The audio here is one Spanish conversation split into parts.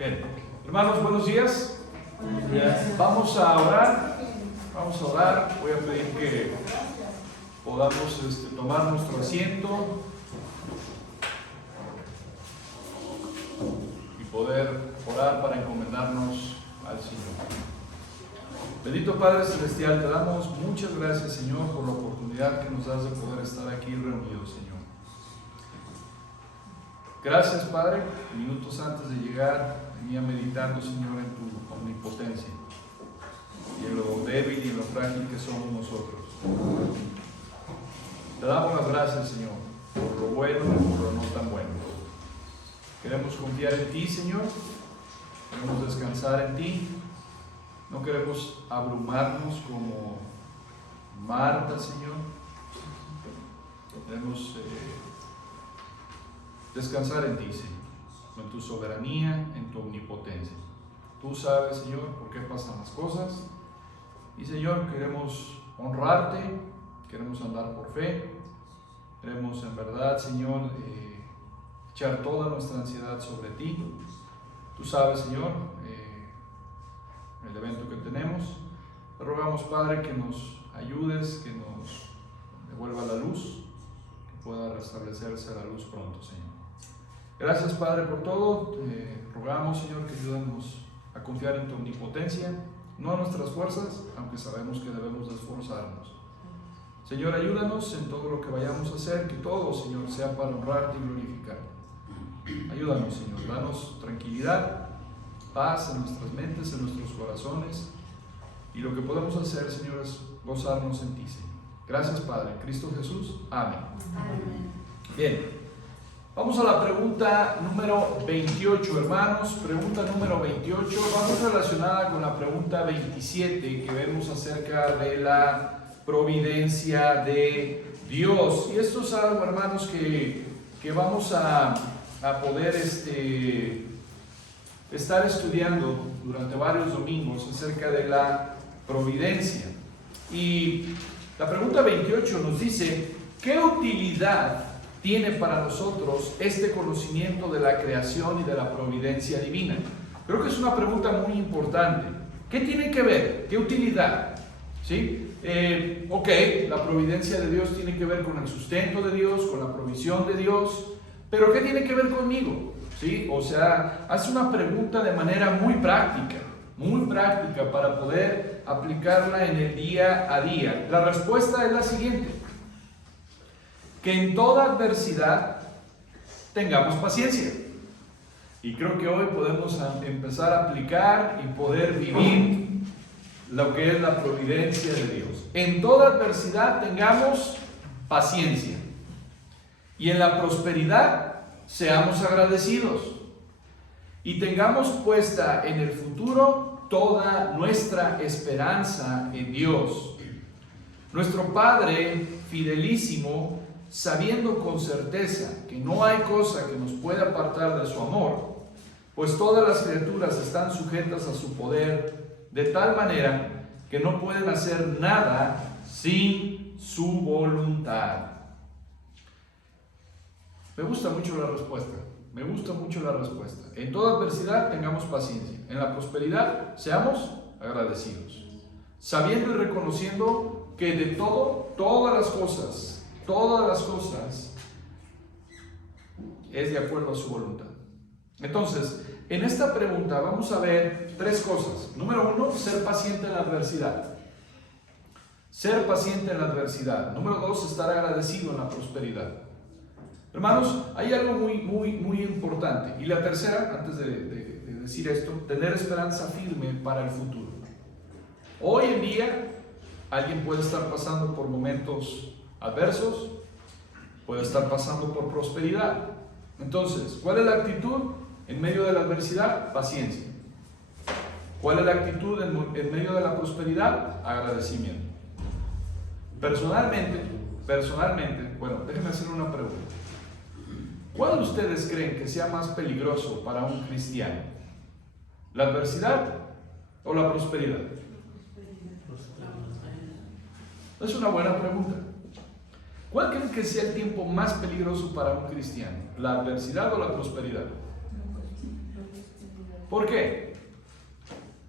Bien, hermanos, buenos días. Buenos días. Vamos a orar. Voy a pedir que podamos tomar nuestro asiento y poder orar para encomendarnos al Señor. Bendito Padre Celestial, te damos muchas gracias, Señor, por la oportunidad que nos das de poder estar aquí reunidos, Señor. Gracias, Padre. Minutos antes de llegar, venía meditando, Señor, en tu omnipotencia y en lo débil y en lo frágil que somos nosotros. Te damos las gracias, Señor, por lo bueno y por lo no tan bueno. Queremos confiar en ti, Señor. Queremos descansar en ti. No queremos abrumarnos como Marta, Señor. Queremos descansar en ti, Señor, en tu soberanía, en tu omnipotencia. Tú sabes, Señor, por qué pasan las cosas. Y, Señor, queremos honrarte, queremos andar por fe. Queremos, en verdad, Señor, echar toda nuestra ansiedad sobre ti. Tú sabes, Señor, el evento que tenemos. Te rogamos, Padre, que nos ayudes, que nos devuelva la luz, que pueda restablecerse la luz pronto, Señor. Gracias, Padre, por todo. Te rogamos, Señor, que ayúdanos a confiar en tu omnipotencia, no a nuestras fuerzas, aunque sabemos que debemos de esforzarnos. Señor, ayúdanos en todo lo que vayamos a hacer, que todo, Señor, sea para honrarte y glorificarte. Ayúdanos, Señor, danos tranquilidad, paz en nuestras mentes, en nuestros corazones, y lo que podemos hacer, Señor, es gozarnos en ti, Señor. Gracias, Padre, en Cristo Jesús. Amén. Amén. Bien, vamos a la pregunta número 28, hermanos. Pregunta número 28, vamos relacionada con la pregunta 27 que vemos acerca de la providencia de Dios. Y esto es algo, hermanos, que vamos a poder estar estudiando durante varios domingos acerca de la providencia. Y la pregunta 28 nos dice: ¿qué utilidad tiene para nosotros este conocimiento de la creación y de la providencia divina? Creo que es una pregunta muy importante. ¿Qué tiene que ver? ¿Qué utilidad? ¿Sí? La providencia de Dios tiene que ver con el sustento de Dios, con la provisión de Dios, pero ¿qué tiene que ver conmigo? ¿Sí? O sea, hace una pregunta de manera muy práctica para poder aplicarla en el día a día. La respuesta es la siguiente: que en toda adversidad tengamos paciencia. Y creo que hoy podemos empezar a aplicar y poder vivir lo que es la providencia de Dios. En toda adversidad tengamos paciencia. Y en la prosperidad seamos agradecidos. Y tengamos puesta en el futuro toda nuestra esperanza en Dios. Nuestro Padre fidelísimo, sabiendo con certeza que no hay cosa que nos pueda apartar de su amor, pues todas las criaturas están sujetas a su poder, de tal manera que no pueden hacer nada sin su voluntad. Me gusta mucho la respuesta. En toda adversidad tengamos paciencia. En la prosperidad seamos agradecidos, sabiendo y reconociendo que de todas las cosas es de acuerdo a su voluntad. Entonces, en esta pregunta vamos a ver tres cosas. Número uno, ser paciente en la adversidad. Número dos, estar agradecido en la prosperidad. Hermanos, hay algo muy importante. Y la tercera, antes de decir esto, tener esperanza firme para el futuro. Hoy en día, alguien puede estar pasando por momentos adversos, puede estar pasando por prosperidad. Entonces, ¿cuál es la actitud en medio de la adversidad? Paciencia. ¿Cuál es la actitud en medio de la prosperidad? Agradecimiento. Personalmente, bueno, déjenme hacer una pregunta. ¿Cuál de ustedes creen que sea más peligroso para un cristiano? ¿La adversidad o la prosperidad? Es una buena pregunta. ¿Cuál creen que sea el tiempo más peligroso para un cristiano? ¿La adversidad o la prosperidad? ¿Por qué?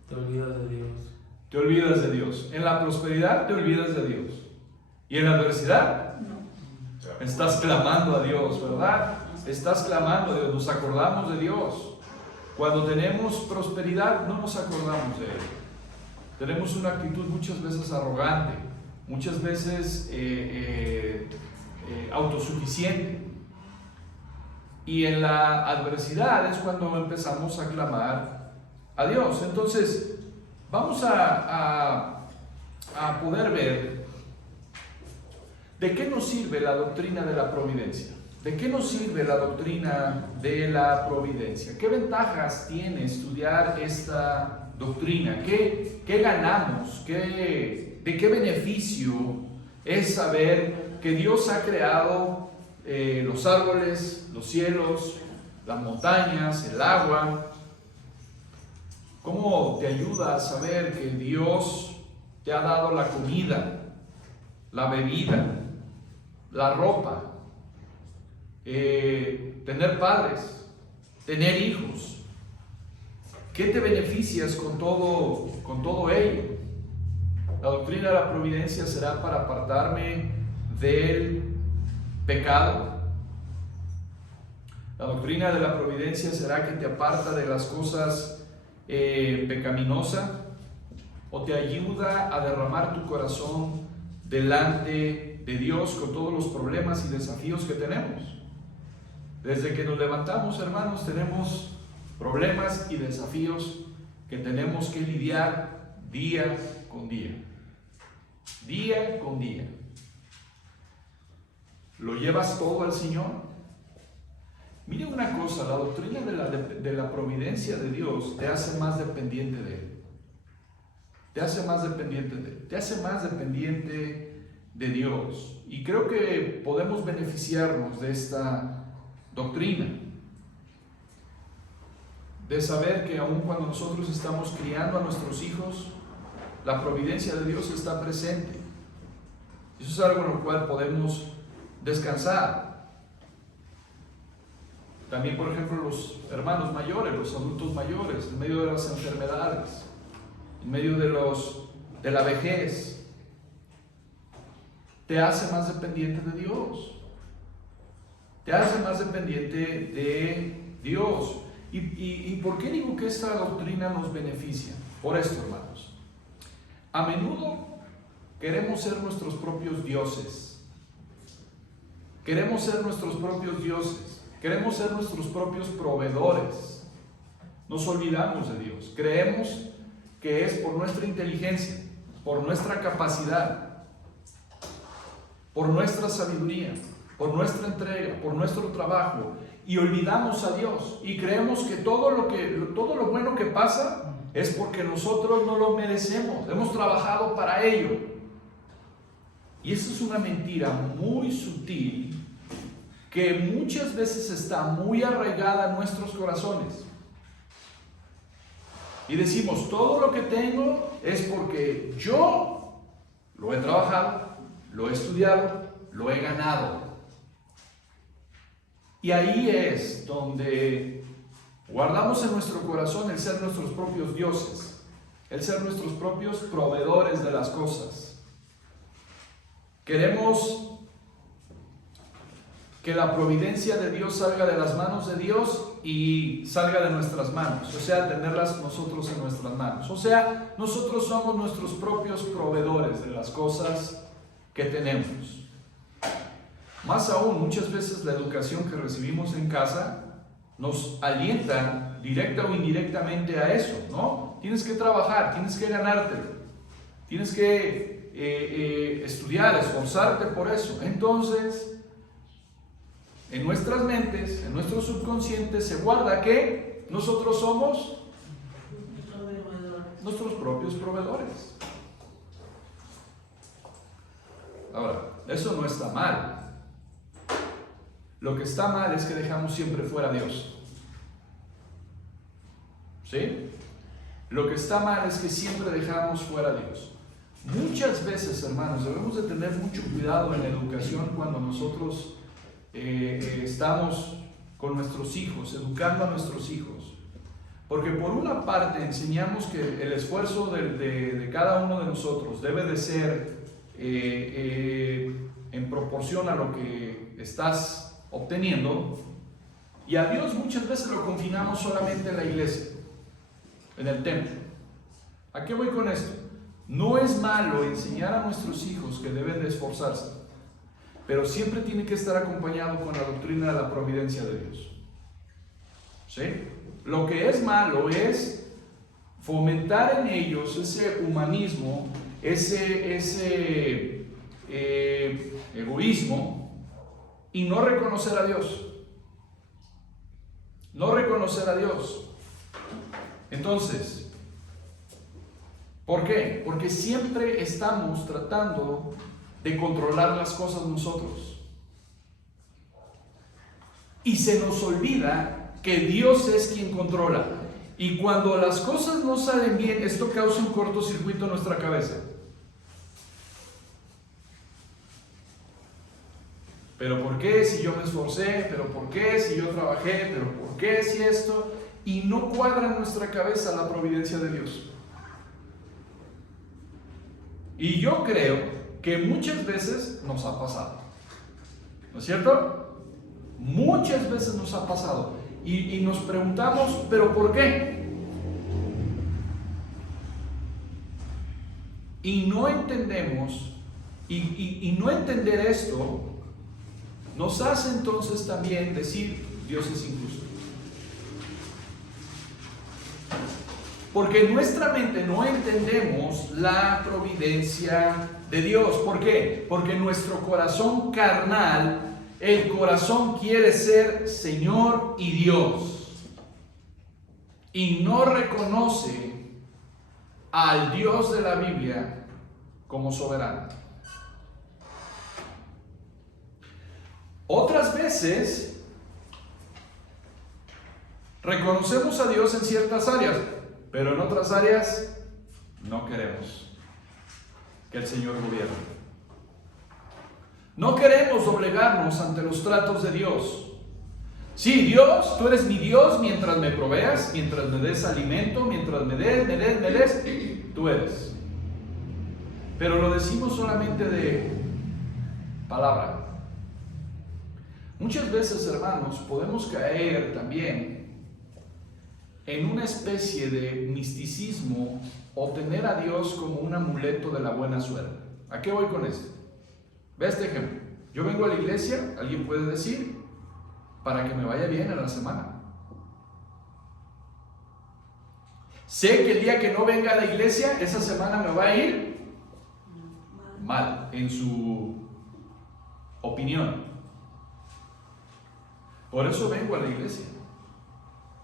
Te olvidas de Dios. Te olvidas de Dios. En la prosperidad te olvidas de Dios. Y en la adversidad estás clamando a Dios, ¿verdad? Estás clamando a Dios, nos acordamos de Dios. Cuando tenemos prosperidad no nos acordamos de Él. Tenemos una actitud muchas veces arrogante, muchas veces autosuficiente. Y en la adversidad es cuando empezamos a clamar a Dios. Entonces, vamos a poder ver de qué nos sirve la doctrina de la providencia. ¿De qué nos sirve la doctrina de la providencia? ¿Qué ventajas tiene estudiar esta doctrina? ¿Qué ganamos? ¿De qué beneficio es saber que Dios ha creado los árboles, los cielos, las montañas, el agua? ¿Cómo te ayuda a saber que Dios te ha dado la comida, la bebida, la ropa, tener padres, tener hijos? ¿Qué te beneficias con todo ello? La doctrina de la providencia será para apartarme del pecado. La doctrina de la providencia será que te aparta de las cosas pecaminosas, o te ayuda a derramar tu corazón delante de Dios con todos los problemas y desafíos que tenemos. Desde que nos levantamos, hermanos, tenemos problemas y desafíos que tenemos que lidiar día con día. Día con día. ¿Lo llevas todo al Señor? Mire una cosa, la doctrina de la providencia de Dios te hace más dependiente de Él. Te hace más dependiente de Él. Te hace más dependiente de Dios. Y creo que podemos beneficiarnos de esta doctrina. De saber que aun cuando nosotros estamos criando a nuestros hijos, la providencia de Dios está presente. Eso es algo en lo cual podemos descansar. También, por ejemplo, los hermanos mayores, los adultos mayores, en medio de las enfermedades, en medio de la vejez, te hace más dependiente de Dios. Te hace más dependiente de Dios. ¿Y por qué digo que esta doctrina nos beneficia? Por esto, hermanos. A menudo queremos ser nuestros propios dioses. Queremos ser nuestros propios dioses. Queremos ser nuestros propios proveedores. Nos olvidamos de Dios. Creemos que es por nuestra inteligencia, por nuestra capacidad, por nuestra sabiduría, por nuestra entrega, por nuestro trabajo, y olvidamos a Dios y creemos que todo lo bueno que pasa es porque nosotros no lo merecemos, hemos trabajado para ello. Y eso es una mentira muy sutil que muchas veces está muy arraigada en nuestros corazones. Y decimos, todo lo que tengo es porque yo lo he trabajado, lo he estudiado, lo he ganado. Y ahí es donde guardamos en nuestro corazón el ser nuestros propios dioses, el ser nuestros propios proveedores de las cosas. Queremos que la providencia de Dios salga de las manos de Dios y salga de nuestras manos, o sea, tenerlas nosotros en nuestras manos. O sea, nosotros somos nuestros propios proveedores de las cosas que tenemos. Más aún, muchas veces la educación que recibimos en casa nos alienta directa o indirectamente a eso, ¿no? Tienes que trabajar, tienes que ganártelo, tienes que estudiar, esforzarte por eso. Entonces, en nuestras mentes, en nuestro subconsciente se guarda que nosotros somos nuestros propios proveedores. Ahora, eso no está mal. Lo que está mal es que dejamos siempre fuera a Dios. ¿Sí? Lo que está mal es que siempre dejamos fuera a Dios. Muchas veces, hermanos, debemos de tener mucho cuidado en la educación cuando nosotros estamos con nuestros hijos, educando a nuestros hijos. Porque por una parte enseñamos que el esfuerzo de cada uno de nosotros debe de ser en proporción a lo que estás obteniendo, y a Dios muchas veces lo confinamos solamente en la iglesia, en el templo. ¿A qué voy con esto? No es malo enseñar a nuestros hijos que deben de esforzarse, pero siempre tiene que estar acompañado con la doctrina de la providencia de Dios. ¿Sí? Lo que es malo es fomentar en ellos ese humanismo, ese egoísmo, y no reconocer a Dios. No reconocer a Dios. Entonces, ¿por qué? Porque siempre estamos tratando de controlar las cosas nosotros. Y se nos olvida que Dios es quien controla. Y cuando las cosas no salen bien, esto causa un cortocircuito en nuestra cabeza. ¿Pero por qué si yo me esforcé? ¿Pero por qué si yo trabajé? ¿Pero por qué si esto? Y no cuadra en nuestra cabeza la providencia de Dios. Y yo creo que muchas veces nos ha pasado. ¿No es cierto? Muchas veces nos ha pasado. Y nos preguntamos, ¿pero por qué? Y no entendemos, y no entender esto nos hace entonces también decir, Dios es injusto. Porque en nuestra mente no entendemos la providencia de Dios. ¿Por qué? Porque nuestro corazón carnal, el corazón quiere ser Señor y Dios, y no reconoce al Dios de la Biblia como soberano. Otras veces reconocemos a Dios en ciertas áreas, pero en otras áreas no queremos que el Señor gobierne. No queremos doblegarnos ante los tratos de Dios. Sí, Dios, tú eres mi Dios mientras me proveas, mientras me des alimento, mientras me des, tú eres. Pero lo decimos solamente de palabra. Muchas veces, hermanos, podemos caer también en una especie de misticismo o tener a Dios como un amuleto de la buena suerte. ¿A qué voy con esto? Ve este ejemplo. Yo vengo a la iglesia, alguien puede decir, para que me vaya bien en la semana. Sé que el día que no venga a la iglesia, esa semana me va a ir mal, en su opinión. Por eso vengo a la iglesia.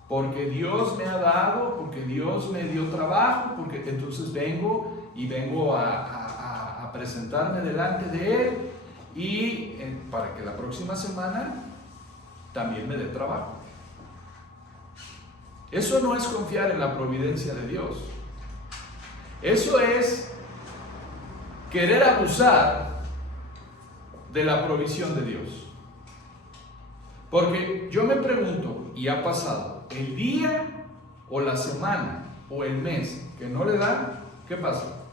Porque Dios me ha dado, porque Dios me dio trabajo, porque entonces vengo a presentarme delante de Él, y para que la próxima semana también me dé trabajo. Eso no es confiar en la providencia de Dios. Eso es querer abusar de la provisión de Dios. Porque yo me pregunto, y ha pasado, el día o la semana o el mes que no le dan, ¿qué pasa?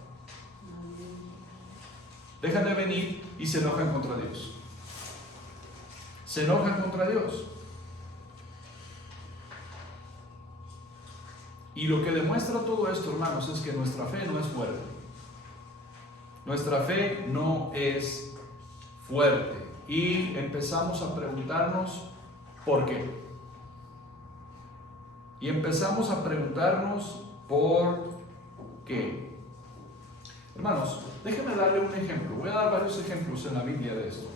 Dejan de venir y se enojan contra Dios. Se enojan contra Dios. Y lo que demuestra todo esto, hermanos, es que nuestra fe no es fuerte. Nuestra fe no es fuerte. Y empezamos a preguntarnos ¿por qué? Y empezamos a preguntarnos ¿por qué? Hermanos, déjenme darle un ejemplo. Voy a dar varios ejemplos en la Biblia de esto.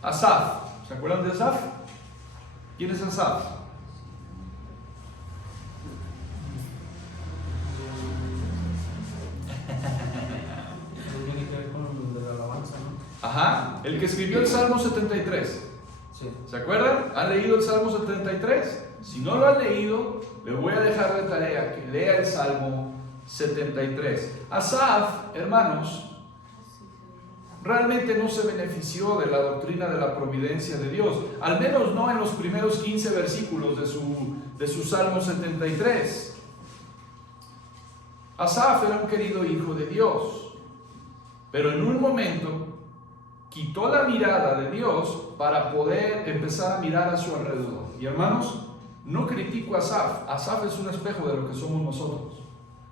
Asaf, ¿se acuerdan de Asaf? ¿Quién es Asaf? Tiene que ver con lo de la alabanza, ¿no? Ajá, el que escribió el Salmo 73. Sí. ¿Se acuerdan? ¿Han leído el Salmo 73? Si no lo han leído, les voy a dejar de tarea que lea el Salmo 73. Asaf, hermanos, realmente no se benefició de la doctrina de la providencia de Dios, al menos no en los primeros 15 versículos de su Salmo 73. Asaf era un querido hijo de Dios, pero en un momento quitó la mirada de Dios para poder empezar a mirar a su alrededor. Y hermanos, no critico a Asaf. Asaf es un espejo de lo que somos nosotros.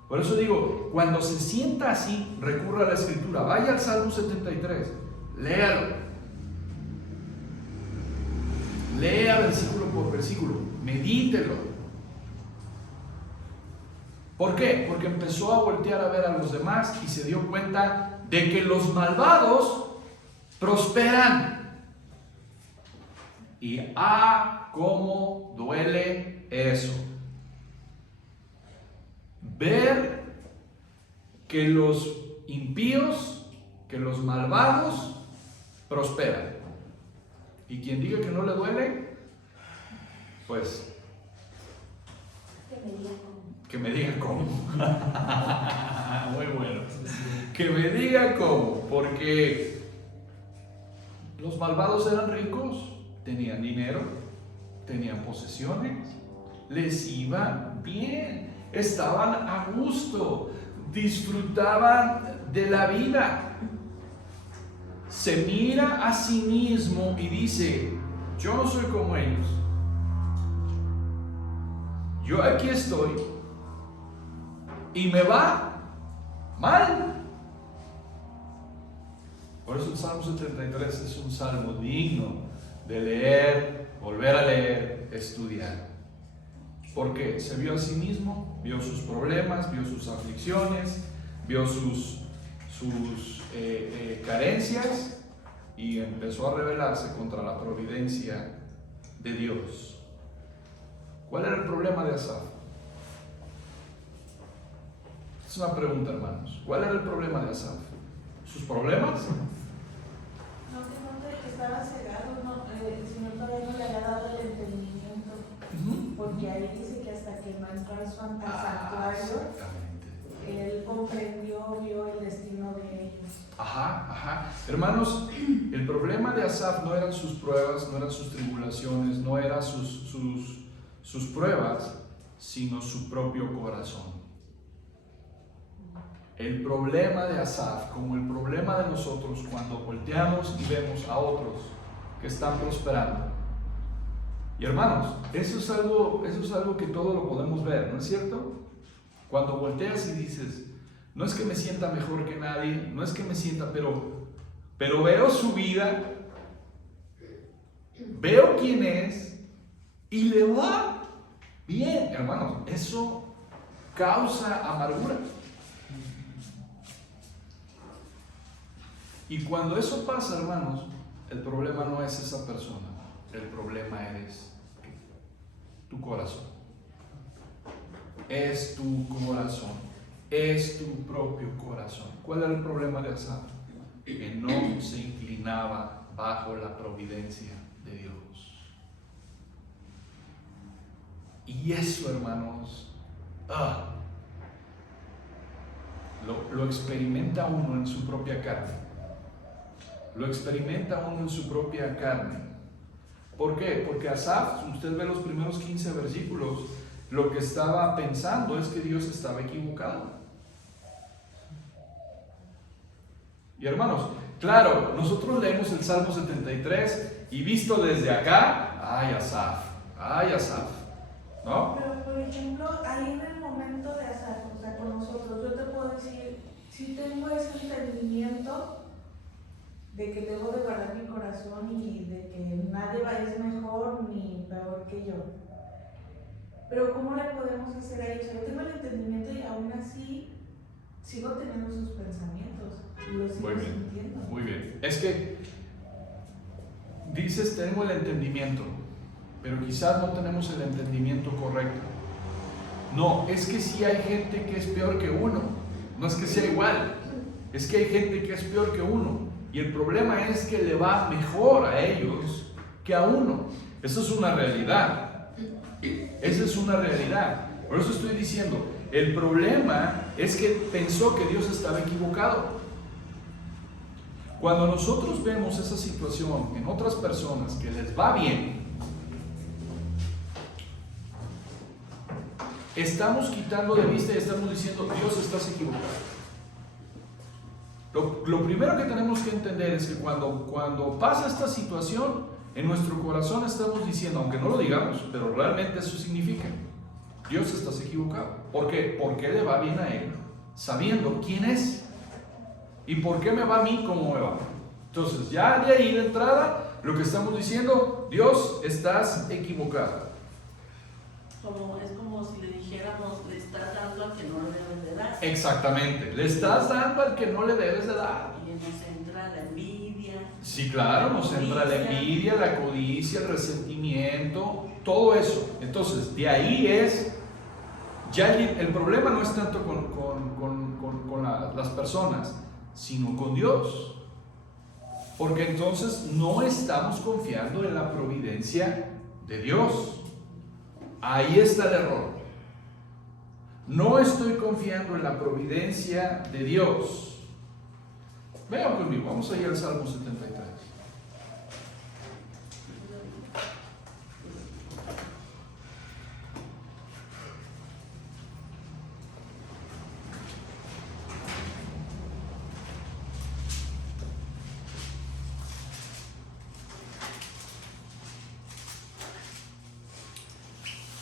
Por eso digo, cuando se sienta así, recurra a la Escritura. Vaya al Salmo 73, léalo. Lea versículo por versículo, medítelo. ¿Por qué? Porque empezó a voltear a ver a los demás y se dio cuenta de que los malvados prosperan. Y cómo duele eso. Ver que los impíos, que los malvados prosperan. Y quien diga que no le duele, pues que me diga cómo. Muy bueno. Que me diga cómo, porque los malvados eran ricos, tenían dinero, tenían posesiones, les iba bien, estaban a gusto, disfrutaban de la vida. Se mira a sí mismo y dice: yo no soy como ellos, yo aquí estoy y me va mal. Por eso el Salmo 73 es un salmo digno de leer, volver a leer, estudiar. Porque se vio a sí mismo, vio sus problemas, vio sus aflicciones, vio sus carencias y empezó a rebelarse contra la providencia de Dios. ¿Cuál era el problema de Asaf? Es una pregunta, hermanos. ¿Cuál era el problema de Asaf? ¿Sus problemas? No, que estaba cegado, no, el Señor todavía no le había dado el entendimiento, porque ahí dice que hasta que no entró al santuario, él comprendió, vio el destino de ellos. Hermanos, el problema de Asaf no eran sus pruebas, no eran sus tribulaciones, no eran sus pruebas, sino su propio corazón. El problema de Asaf, como el problema de nosotros, cuando volteamos y vemos a otros que están prosperando. Y hermanos, eso es algo que todos lo podemos ver, ¿no es cierto? Cuando volteas y dices: no es que me sienta mejor que nadie, no es que me sienta, pero veo su vida, veo quién es y le va bien. Hermanos, eso causa amargura. Y cuando eso pasa, hermanos, el problema no es esa persona, el problema eres tu corazón. Es tu corazón, es tu propio corazón. ¿Cuál era el problema de Asaf? Que no se inclinaba bajo la providencia de Dios. Y eso, hermanos, lo experimenta uno en su propia carne. Lo experimenta uno en su propia carne. ¿Por qué? Porque Asaf, usted ve los primeros 15 versículos, lo que estaba pensando es que Dios estaba equivocado. Y hermanos, claro, nosotros leemos el Salmo 73 y visto desde acá, ¡ay, Asaf! ¿No? Pero, por ejemplo, ahí en el momento de Asaf, o sea, con nosotros, yo te puedo decir, si tengo ese entendimiento de que debo de guardar mi corazón y de que nadie es mejor ni peor que yo. Pero ¿cómo le podemos hacer a ellos? Yo tengo el entendimiento y aún así sigo teniendo sus pensamientos y los sigo sintiendo. Muy bien. Es que dices: tengo el entendimiento, pero quizás no tenemos el entendimiento correcto. No, es que sí hay gente que es peor que uno. No es que sea igual, es que hay gente que es peor que uno. Y el problema es que le va mejor a ellos que a uno. Eso es una realidad. Esa es una realidad. Por eso estoy diciendo, el problema es que pensó que Dios estaba equivocado. Cuando nosotros vemos esa situación en otras personas que les va bien, estamos quitando de vista y estamos diciendo, Dios, estás equivocado. Lo primero que tenemos que entender es que cuando pasa esta situación, en nuestro corazón estamos diciendo, aunque no lo digamos, pero realmente eso significa, Dios, estás equivocado. ¿Por qué? Porque le va bien a Él, sabiendo quién es. ¿Y por qué me va a mí como me va? Entonces, ya de ahí de entrada, lo que estamos diciendo, Dios, estás equivocado. Es como si le dijéramos, le estás dando al que no le debes de dar. Exactamente, le estás dando al que no le debes de dar. Y nos entra la envidia. Sí, claro, nos entra la envidia, la codicia, el resentimiento, todo eso. Entonces, de ahí es, ya el problema no es tanto con las personas, sino con Dios. Porque entonces no estamos confiando en la providencia de Dios. Ahí está el error. No estoy confiando en la providencia de Dios. Vean conmigo, vamos a ir al Salmo 73.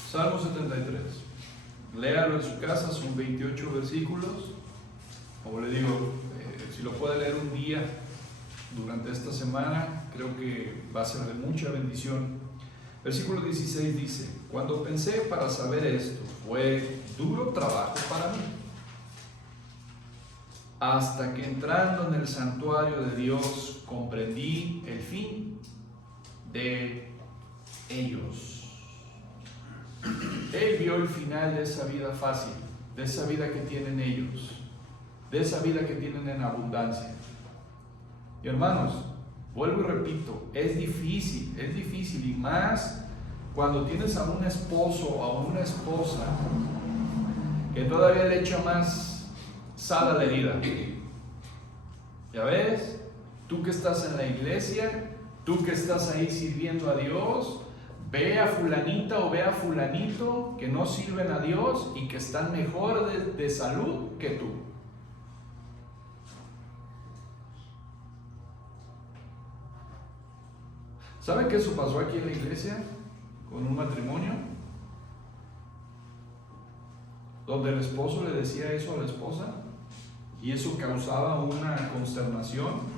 Salmo 73. Léalo en su casa, son 28 versículos. Como le digo, si lo puede leer un día durante esta semana, creo que va a ser de mucha bendición. Versículo 16 dice: cuando pensé para saber esto, fue duro trabajo para mí, hasta que entrando en el santuario de Dios comprendí el fin de ellos. Él vio el final de esa vida fácil, de esa vida que tienen ellos, de esa vida que tienen en abundancia. Y hermanos, vuelvo y repito, es difícil y más cuando tienes a un esposo o a una esposa que todavía le echa más sal a la herida. ¿Ya ves? Tú que estás en la iglesia, tú que estás ahí sirviendo a Dios, ve a fulanita o ve a fulanito que no sirven a Dios y que están mejor de salud que tú. ¿Saben que eso pasó aquí en la iglesia con un matrimonio? Donde el esposo le decía eso a la esposa y eso causaba una consternación.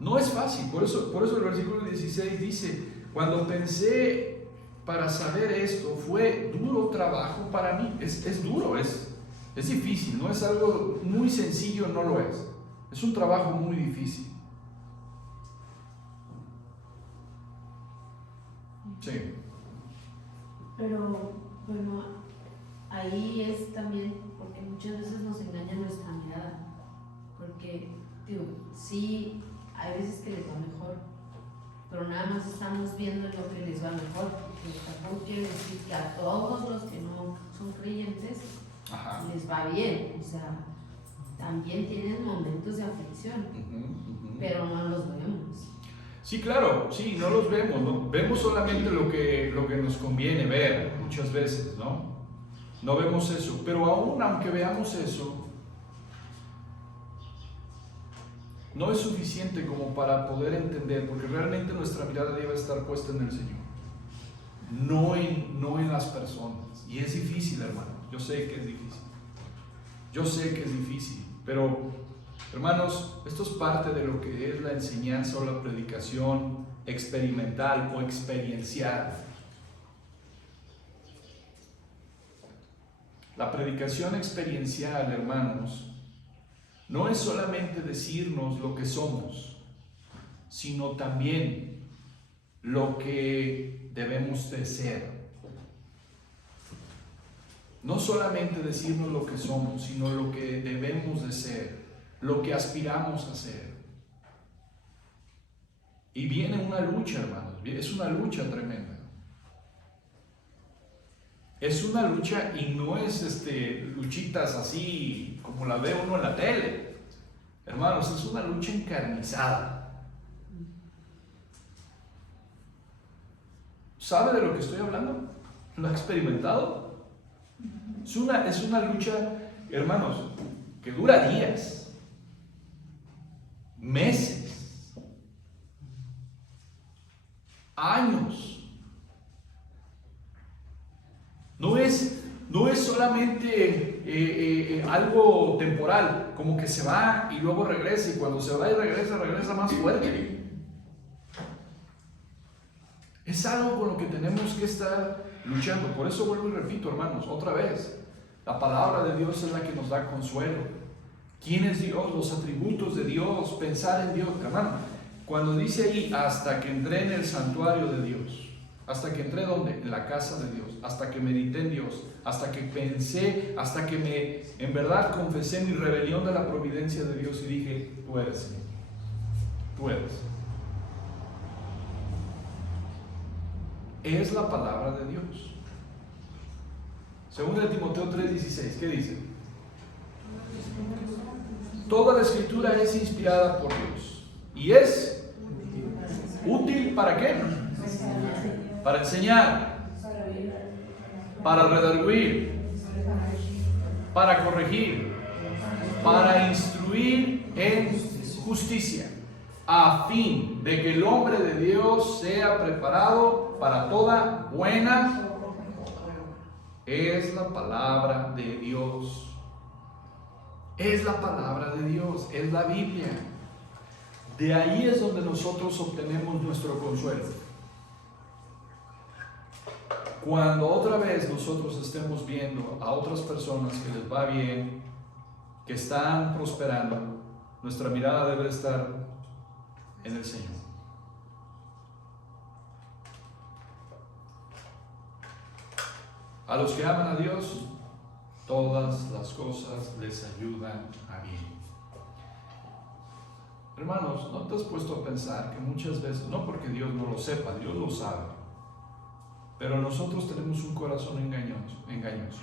No es fácil, por eso el versículo 16 dice: cuando pensé para saber esto, fue duro trabajo para mí. Es duro, es difícil, no es algo muy sencillo, no lo es. Es un trabajo muy difícil. Sí. Pero bueno, ahí es también porque muchas veces nos engaña nuestra mirada. Porque, digo, sí, hay veces que les va mejor, pero nada más estamos viendo lo que les va mejor. Porque tampoco quiere decir que a todos los que no son creyentes les va bien. O sea, también tienen momentos de aflicción, pero no los vemos. Sí, claro, sí, no los vemos, ¿no? Vemos solamente lo que nos conviene ver muchas veces, ¿no? No vemos eso, pero aún aunque veamos eso, no es suficiente como para poder entender, porque realmente nuestra mirada debe estar puesta en el Señor, no en las personas. Y es difícil, hermano, yo sé que es difícil, pero hermanos, esto es parte de lo que es la enseñanza o la predicación experimental o experiencial. La predicación experiencial, hermanos, no es solamente decirnos lo que somos, sino también lo que debemos de ser. No solamente decirnos lo que somos, sino lo que debemos de ser, lo que aspiramos a ser. Y viene una lucha, hermanos, es una lucha tremenda. Es una lucha y no es luchitas así como la ve uno en la tele. Hermanos, es una lucha encarnizada. ¿Sabe de lo que estoy hablando? ¿Lo ha experimentado? Es una lucha, hermanos, que dura días, meses, años. No es solamente algo temporal, como que se va y luego regresa, y cuando se va y regresa más fuerte. Es algo con lo que tenemos que estar luchando. Por eso vuelvo y repito, hermanos, otra vez, la palabra de Dios es la que nos da consuelo. ¿Quién es Dios? Los atributos de Dios, pensar en Dios. Hermano, cuando dice ahí, hasta que entré en el santuario de Dios, hasta que entré ¿dónde? En la casa de Dios, hasta que medité en Dios, hasta que pensé, hasta que en verdad confesé mi rebelión de la providencia de Dios y dije, tú eres, Señor, tú eres. Es la palabra de Dios. Según de Timoteo 3:16, ¿qué dice? Toda la escritura es inspirada por Dios y es útil ¿para qué? Para enseñar, para redarguir, para corregir, para instruir en justicia, a fin de que el hombre de Dios sea preparado para toda buena. Es la palabra de Dios. Es la palabra de Dios, es la Biblia. De ahí es donde nosotros obtenemos nuestro consuelo. Cuando otra vez nosotros estemos viendo a otras personas que les va bien, que están prosperando, nuestra mirada debe estar en el Señor. A los que aman a Dios, todas las cosas les ayudan a bien. Hermanos, ¿no te has puesto a pensar que muchas veces, no porque Dios no lo sepa, Dios lo sabe, pero nosotros tenemos un corazón engañoso?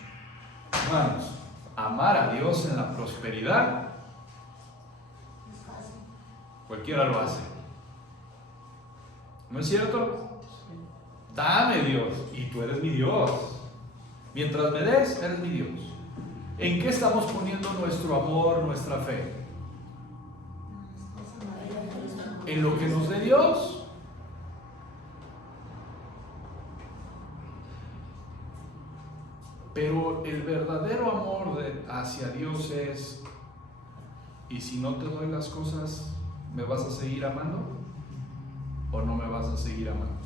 Hermanos, amar a Dios en la prosperidad, cualquiera lo hace. ¿No es cierto? Dame, Dios, y tú eres mi Dios. Mientras me des, eres mi Dios. ¿En qué estamos poniendo nuestro amor, nuestra fe? ¿En lo que nos dé Dios? Pero el verdadero amor hacia Dios es, ¿y si no te doy las cosas, me vas a seguir amando? ¿O no me vas a seguir amando?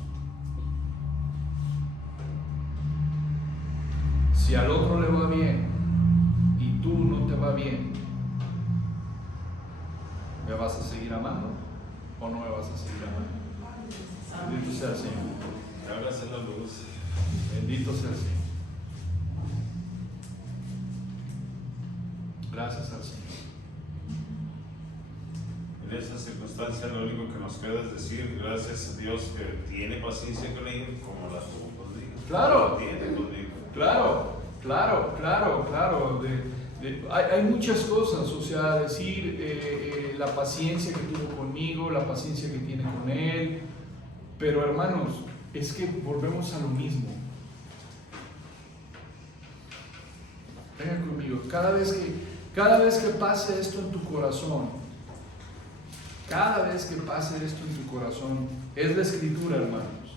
Si al otro le va bien y tú no te va bien, ¿me vas a seguir amando o no me vas a seguir amando? Bendito sea el Señor. Hágase la luz. Bendito sea el Señor. Gracias al Señor. En esta circunstancia lo único que nos queda es decir gracias a Dios que tiene paciencia conmigo como la tuvo conmigo. Claro. Tiene conmigo. Claro. Hay muchas cosas, o sea, decir la paciencia que tuvo conmigo, la paciencia que tiene con él, pero hermanos, es que volvemos a lo mismo. Venga conmigo, cada vez que pase esto en tu corazón, es la escritura, hermanos.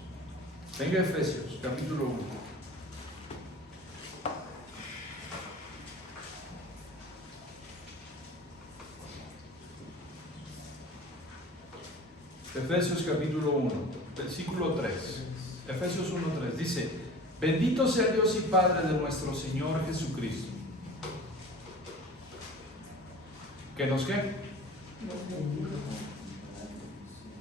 Venga Efesios, capítulo 1. Efesios capítulo 1, versículo 3. Efesios 1:3 dice: bendito sea Dios y Padre de nuestro Señor Jesucristo. ¿Que nos qué?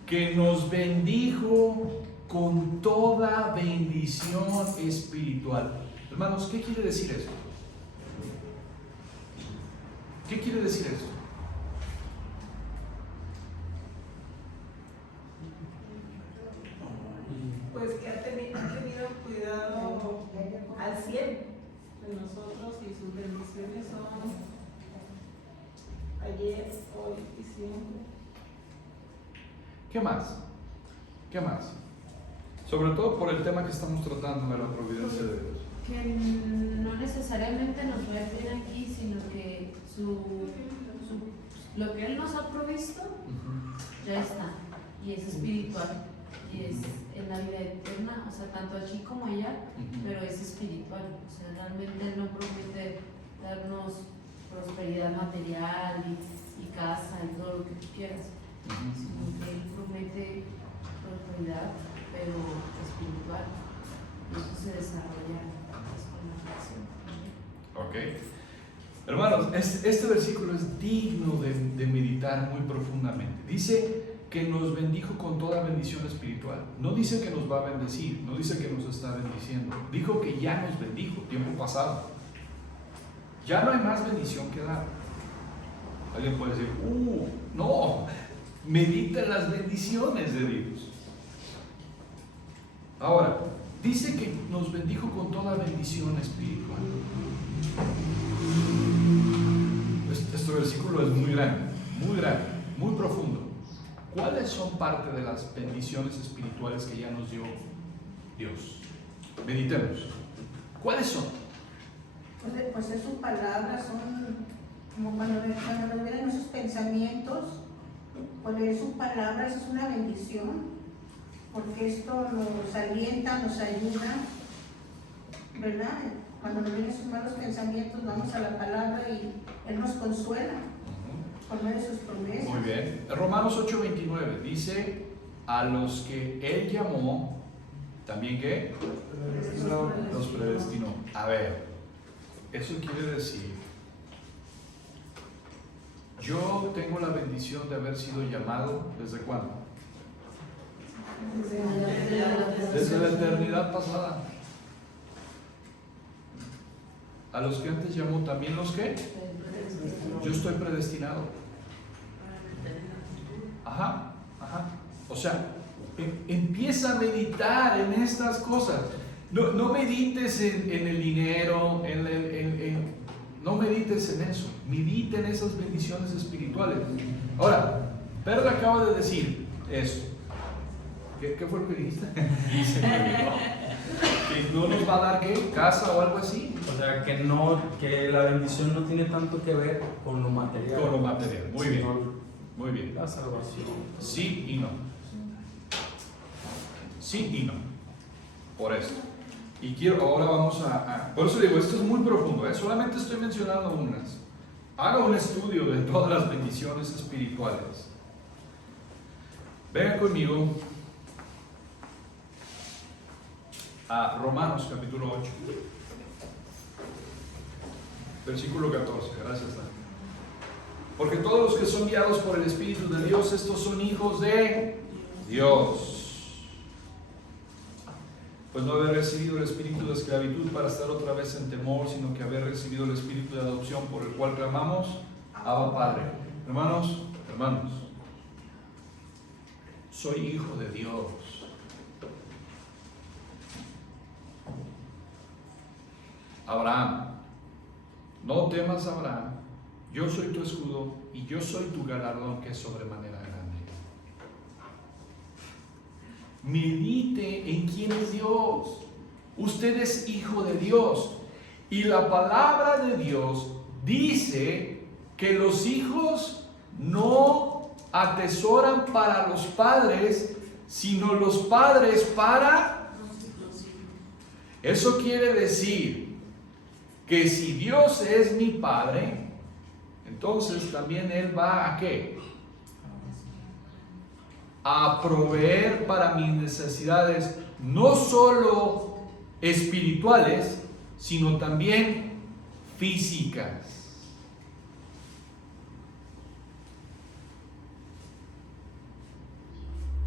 Que nos bendijo con toda bendición espiritual. Hermanos, ¿qué quiere decir esto? ¿Qué quiere decir esto? Pues que ha tenido cuidado al 100 de nosotros y sus bendiciones son ayer, hoy y siempre. ¿Qué más? Sobre todo por el tema que estamos tratando de la providencia de Dios. Que no necesariamente nos va a tener aquí, sino que lo que Él nos ha provisto ya está, y es espiritual, y es en la vida eterna, o sea, tanto aquí como allá, pero es espiritual. O sea, realmente Él no promete darnos prosperidad material y casa y todo lo que tú quieras, sino que Él promete prosperidad, pero espiritual, y eso se desarrolla pues, con la oración. Ok. Hermanos, este versículo es digno de meditar muy profundamente. Dice que nos bendijo con toda bendición espiritual. No dice que nos va a bendecir, no dice que nos está bendiciendo. Dijo que ya nos bendijo, tiempo pasado. Ya no hay más bendición que dar. Alguien puede decir, no, medita en las bendiciones de Dios. Ahora, dice que nos bendijo con toda bendición espiritual. Este versículo es muy grande, muy profundo. ¿Cuáles son parte de las bendiciones espirituales que ya nos dio Dios? Meditemos. ¿Cuáles son? Pues es su palabra, son como cuando nos vienen esos pensamientos, pues leer su palabra, eso es una bendición, porque esto nos alienta, nos ayuda, ¿verdad? Cuando nos vienen sus malos pensamientos, vamos a la palabra y Él nos consuela por medio de sus promesas. Muy bien. Romanos 8:29 dice, a los que Él llamó, ¿también qué? Los predestinó. A ver, eso quiere decir, yo tengo la bendición de haber sido llamado, ¿desde cuándo? Desde la eternidad pasada. A los que antes llamó, también los que yo estoy predestinado. Ajá. O sea, empieza a meditar en estas cosas. No medites en el dinero, no medites en eso. Medita en esas bendiciones espirituales. Ahora, Perla acaba de decir eso. ¿Qué fue lo que dijiste? Dice que no nos va a dar ¿qué? ¿Casa o algo así? O sea, que la bendición no tiene tanto que ver con lo material. Con lo material, muy bien. Sino Muy bien. la salvación. Sí y no. Sí y no. Por eso. Y ahora vamos por eso digo, esto es muy profundo, solamente estoy mencionando unas. Haga un estudio de todas las bendiciones espirituales. Vengan conmigo a Romanos capítulo 8, versículo 14. Gracias, Dani. Porque todos los que son guiados por el Espíritu de Dios, estos son hijos de Dios. Pues no haber recibido el espíritu de esclavitud para estar otra vez en temor, sino que haber recibido el espíritu de adopción por el cual clamamos, Abba Padre. Hermanos, soy hijo de Dios. Abraham, no temas, Abraham, yo soy tu escudo y yo soy tu galardón, que es sobremanera grande. Medite en quién es Dios. Usted es hijo de Dios. Y la palabra de Dios dice que los hijos no atesoran para los padres, sino los padres para... Eso quiere decir que si Dios es mi Padre, entonces también Él va a ¿qué? A proveer para mis necesidades, no solo espirituales, sino también físicas.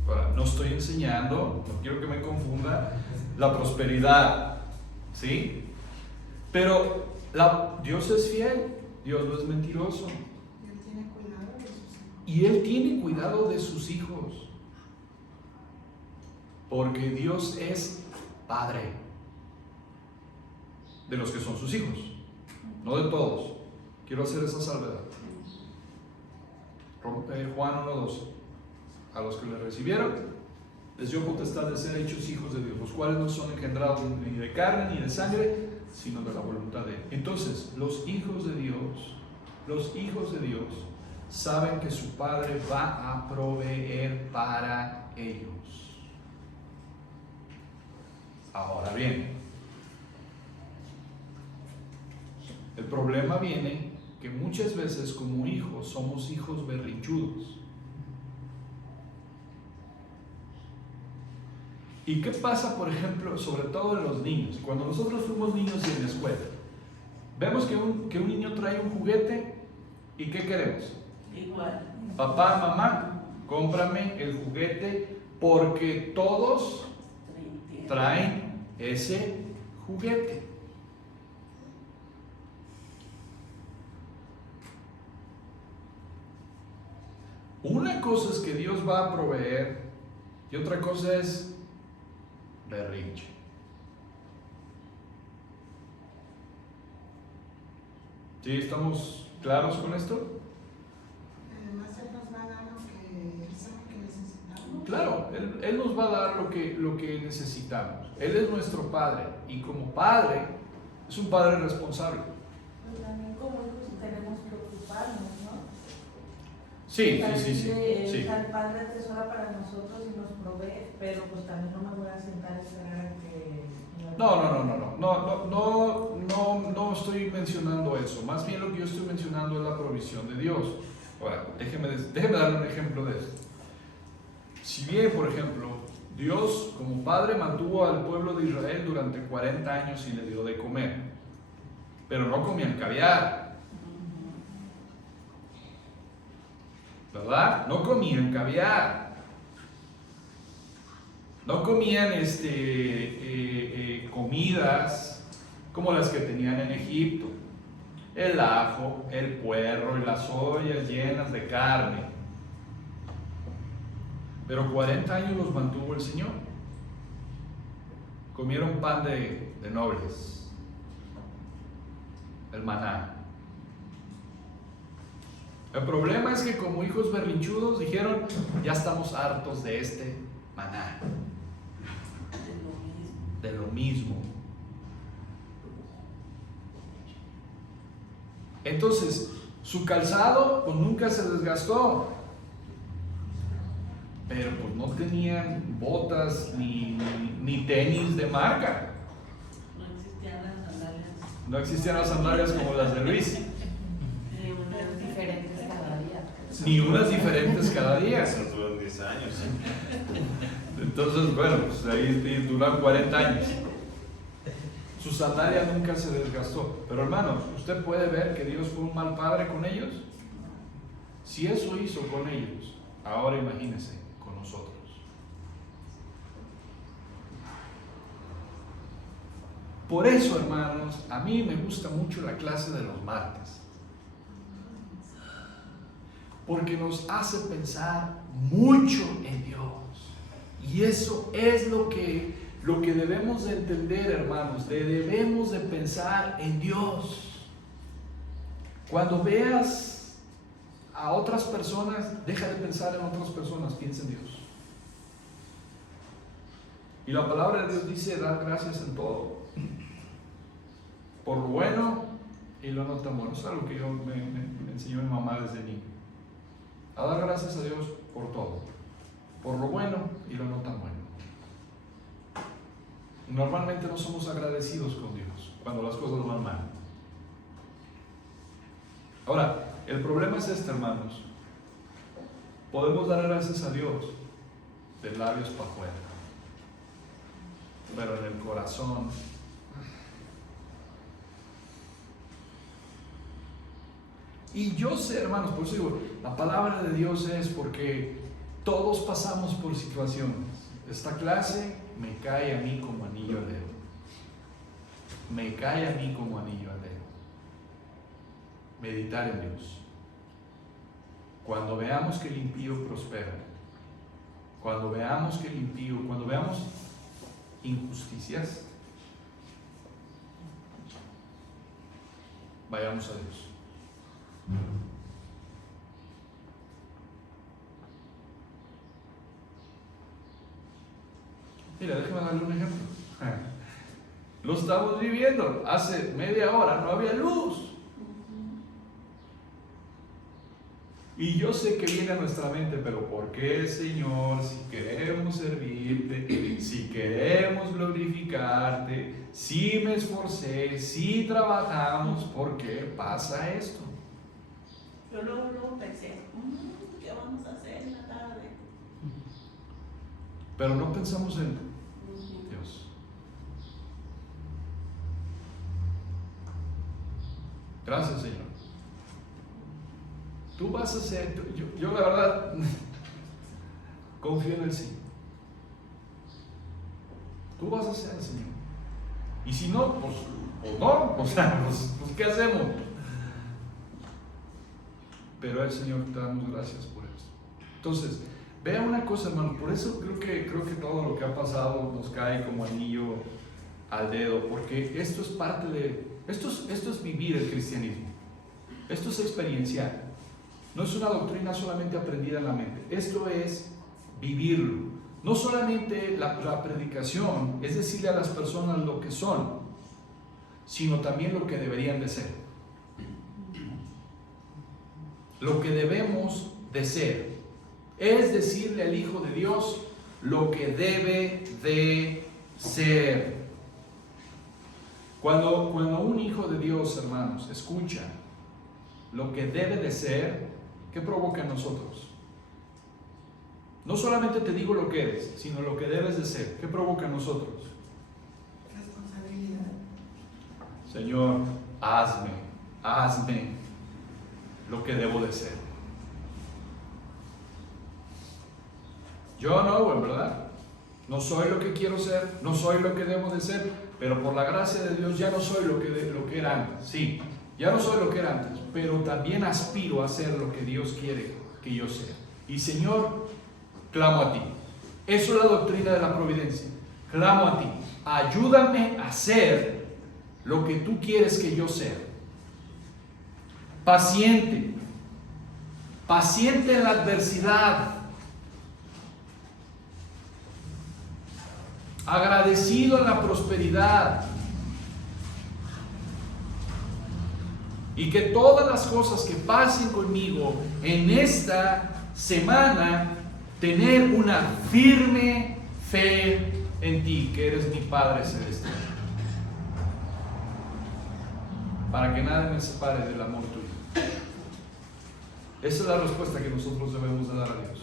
Ahora, no estoy enseñando, no quiero que me confunda, la prosperidad, ¿sí? Pero Dios es fiel, Dios no es mentiroso. Y Él tiene cuidado de sus hijos. Porque Dios es Padre de los que son sus hijos, no de todos. Quiero hacer esa salvedad. Juan 1:12. A los que le recibieron, les dio potestad de ser hechos hijos de Dios, los cuales no son engendrados ni de carne ni de sangre, sino de la voluntad de Él. Entonces, los hijos de Dios saben que su Padre va a proveer para ellos. Ahora bien, el problema viene que muchas veces como hijos somos hijos berrinchudos. ¿Y qué pasa, por ejemplo, sobre todo en los niños? Cuando nosotros fuimos niños y en la escuela, vemos que un niño trae un juguete y ¿qué queremos? Igual. Papá, mamá, cómprame el juguete porque todos traen ese juguete. Una cosa es que Dios va a proveer y otra cosa es berrinche. ¿Sí? ¿Estamos claros con esto? Además, Él nos va a dar lo que Él sabe que necesitamos. Claro, Él nos va a dar lo que necesitamos. Él es nuestro Padre y como Padre es un Padre responsable. Pues también como hijos tenemos que ocuparnos, ¿no? Sí. O sea, el Padre atesora para nosotros y nos provee, pero pues también no me voy a sentar a esperar a que... No estoy mencionando eso. Más bien lo que yo estoy mencionando es la provisión de Dios. Ahora, déjeme darle un ejemplo de esto. Si bien, por ejemplo, Dios como Padre mantuvo al pueblo de Israel durante 40 años y le dio de comer, pero no comían caviar, ¿verdad? No comían caviar, no comían comidas como las que tenían en Egipto, el ajo, el puerro y las ollas llenas de carne. Pero 40 años los mantuvo el Señor. Comieron pan de nobles, el maná. El problema es que como hijos berrinchudos dijeron, ya estamos hartos de este maná, de lo mismo. Entonces, su calzado pues nunca se desgastó, pero pues no tenían botas ni tenis de marca. No existían las sandalias. No existían las sandalias como las de Luis, Ni unas Diferentes cada día. ni unas diferentes cada día. Esos duran 10 años. Entonces, bueno, pues ahí duran 40 años. Su sandalia nunca se desgastó. Pero hermanos, ¿usted puede ver que Dios fue un mal padre con ellos? Si eso hizo con ellos, ahora imagínense con nosotros. Por eso, hermanos, a mí me gusta mucho la clase de los martes. Porque nos hace pensar mucho en Dios. Y eso es lo que debemos de entender, hermanos. Debemos de pensar en Dios. Cuando veas a otras personas, deja de pensar en otras personas, piensa en Dios. Y la palabra de Dios dice dar gracias en todo, por lo bueno y lo no tan bueno. Es algo que me enseñó mi mamá desde niño, a dar gracias a Dios por todo, por lo bueno y lo no tan bueno. Normalmente no somos agradecidos con Dios cuando las cosas van mal. Ahora, el problema es este, hermanos. Podemos dar gracias a Dios de labios para afuera, pero en el corazón y yo sé, hermanos, por eso digo, la palabra de Dios es porque todos pasamos por situaciones. Esta clase me cae a mí como anillo al dedo. Me cae a mí como anillo al dedo. Meditar en Dios. Cuando veamos que el impío prospera, cuando veamos injusticias, vayamos a Dios. Mira, déjame darle un ejemplo. Lo estamos viviendo. Hace media hora no había luz. Y yo sé que viene a nuestra mente, pero ¿por qué, Señor? Si queremos servirte, si queremos glorificarte, si me esforcé, si trabajamos, ¿por qué pasa esto? Yo luego pensé, ¿qué vamos a hacer en la tarde? Pero no pensamos en Dios. Gracias, Señor. Tú vas a hacer, yo la verdad confío en el Señor. Tú vas a hacer, Señor. Y si no, pues no, o sea, pues ¿qué hacemos? Pero el Señor, te damos gracias por eso. Entonces, vea una cosa, hermano, por eso creo que todo lo que ha pasado nos cae como anillo al dedo, porque esto es parte de, esto es vivir el cristianismo, esto es experiencial, no es una doctrina solamente aprendida en la mente, esto es vivirlo. No solamente la predicación es decirle a las personas lo que son, sino también lo que deberían de ser, lo que debemos de ser. Es decirle al Hijo de Dios lo que debe de ser. Cuando un Hijo de Dios, hermanos, escucha lo que debe de ser, ¿qué provoca en nosotros? No solamente te digo lo que eres, sino lo que debes de ser. ¿Qué provoca en nosotros? Responsabilidad. Señor, hazme lo que debo de ser. Yo no, en verdad, no soy lo que quiero ser, no soy lo que debo de ser, pero por la gracia de Dios ya no soy lo que era antes. Sí, ya no soy lo que era antes, pero también aspiro a ser lo que Dios quiere que yo sea. Y Señor, clamo a ti. Eso es la doctrina de la providencia. Clamo a ti. Ayúdame a ser lo que tú quieres que yo sea. Paciente. Paciente en la adversidad. Agradecido en la prosperidad. Y que todas las cosas que pasen conmigo en esta semana, tener una firme fe en ti, que eres mi Padre Celestial, para que nada me separe del amor tuyo. Esa es la respuesta que nosotros debemos de dar a Dios.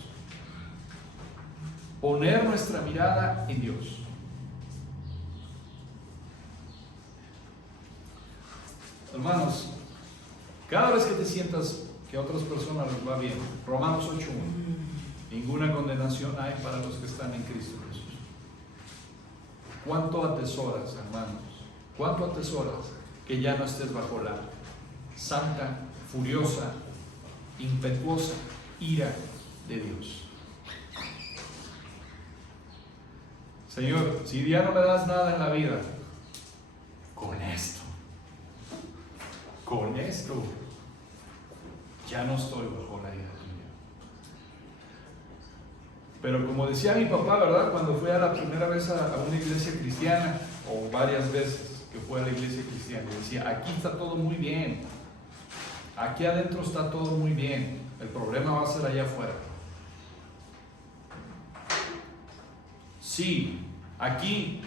Poner nuestra mirada en Dios. Hermanos, cada vez que te sientas que a otras personas les va bien, Romanos 8:1, ninguna condenación hay para los que están en Cristo Jesús. ¿Cuánto atesoras, hermanos? ¿Cuánto atesoras que ya no estés bajo la santa, furiosa, impetuosa ira de Dios? Señor, si ya no me das nada en la vida, con esto, ya no estoy bajo la ira tuya. Pero como decía mi papá, ¿verdad? Cuando fue a la primera vez a una iglesia cristiana, o varias veces que fue a la iglesia cristiana, decía, aquí está todo muy bien, aquí adentro está todo muy bien, el problema va a ser allá afuera. Sí, aquí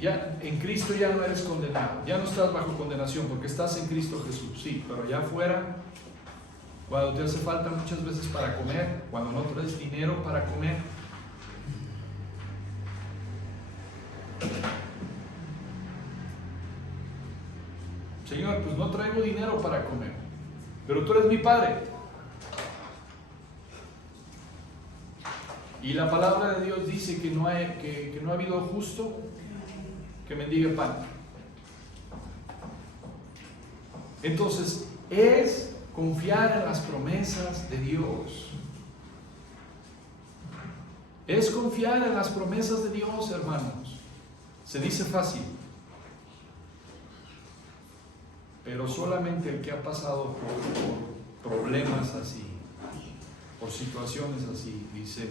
ya en Cristo ya no eres condenado, ya no estás bajo condenación porque estás en Cristo Jesús, sí, pero allá afuera, cuando te hace falta muchas veces para comer, cuando no traes dinero para comer, Señor, pues no traigo dinero para comer, pero tú eres mi Padre. Y la palabra de Dios dice que no ha habido justo que mendigue pan. Entonces, es confiar en las promesas de Dios. Es confiar en las promesas de Dios, hermanos. Se dice fácil. Pero solamente el que ha pasado por problemas así, por situaciones así, dice,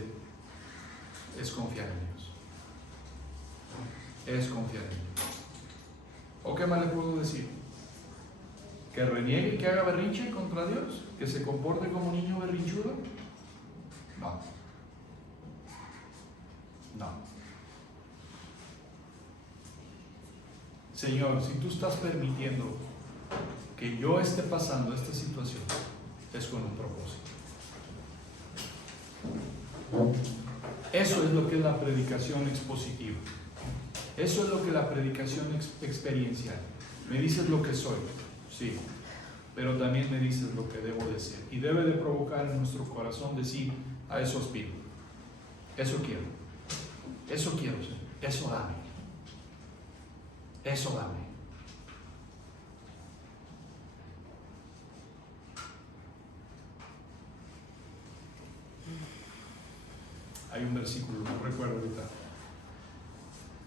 es confiar en Dios. es confiar en Dios. ¿O qué más le puedo decir? ¿Que reniegue y que haga berrinche contra Dios? ¿Que se comporte como niño berrinchudo? No. No. Señor, si tú estás permitiendo que yo esté pasando esta situación, es con un propósito. Eso es lo que es la predicación expositiva. Eso es lo que es la predicación experiencial. Me dices lo que soy, sí, pero también me dices lo que debo de ser. Y debe de provocar en nuestro corazón decir, a eso aspiro, eso quiero, Señor, eso dame, eso dame. Hay un versículo, no recuerdo ahorita,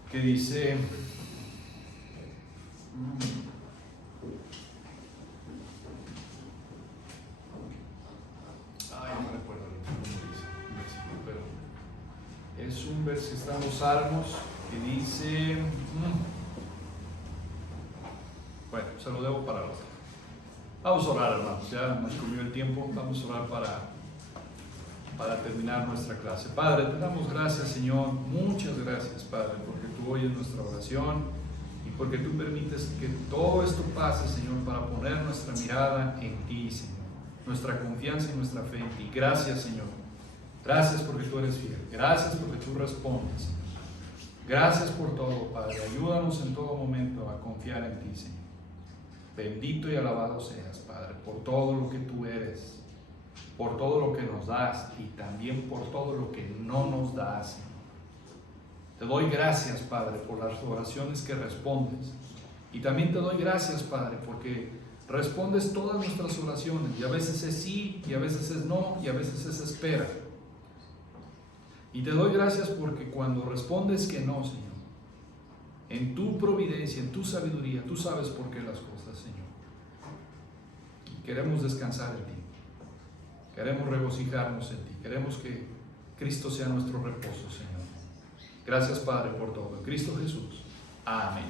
que dice, no recuerdo ahorita cómo dice un versículo, pero es un versículo, está en los Salmos, que dice, bueno, se lo debo para otro. Vamos a orar, hermanos, ya nos comió el tiempo, vamos a orar para terminar nuestra clase. Padre, te damos gracias, Señor, muchas gracias, Padre, porque tú oyes nuestra oración y porque tú permites que todo esto pase, Señor, para poner nuestra mirada en ti, Señor, nuestra confianza y nuestra fe en ti. Gracias, Señor. Gracias porque tú eres fiel. Gracias porque tú respondes, Señor. Gracias por todo, Padre. Ayúdanos en todo momento a confiar en ti, Señor. Bendito y alabado seas, Padre, por todo lo que tú eres, por todo lo que nos das y también por todo lo que no nos das, Señor. Te doy gracias, Padre, por las oraciones que respondes. Y también te doy gracias, Padre, porque respondes todas nuestras oraciones. Y a veces es sí, y a veces es no, y a veces es espera. Y te doy gracias porque cuando respondes que no, Señor, en tu providencia, en tu sabiduría, tú sabes por qué las cosas, Señor. Queremos descansar en ti. Queremos regocijarnos en ti. Queremos que Cristo sea nuestro reposo, Señor. Gracias, Padre, por todo. En Cristo Jesús. Amén.